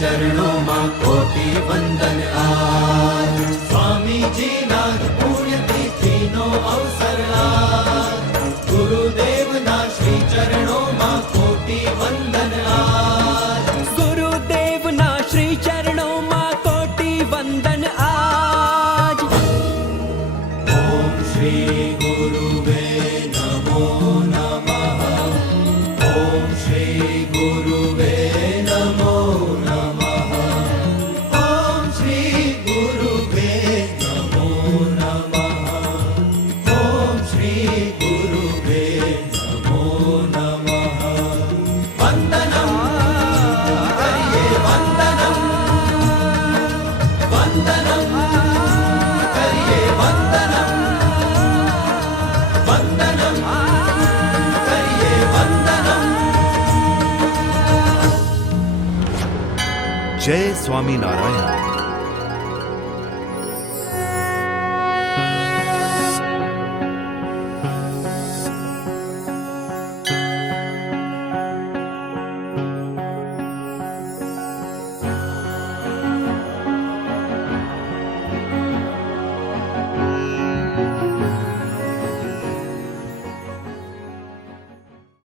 चरणों में कोटि वंदन आज। स्वामी जी ना पुण्यतिथि नो अवसर आज। गुरुदेव ना श्री चरणों में कोटि वंदन आज। गुरुदेव ना श्री चरणों में कोटि वंदन आज। ओम श्री गुरुवे नमो नमः। ओम श्री गुरुवे नमो नमः। ओम श्री गुरुवे नमो नमः। ओम श्री गुरुवे नमो नमः। वंदनम करिए वंदनम। वंदनम करिए वंदनम। वंदनम करिए वंदनम। जय स्वामी नारायण।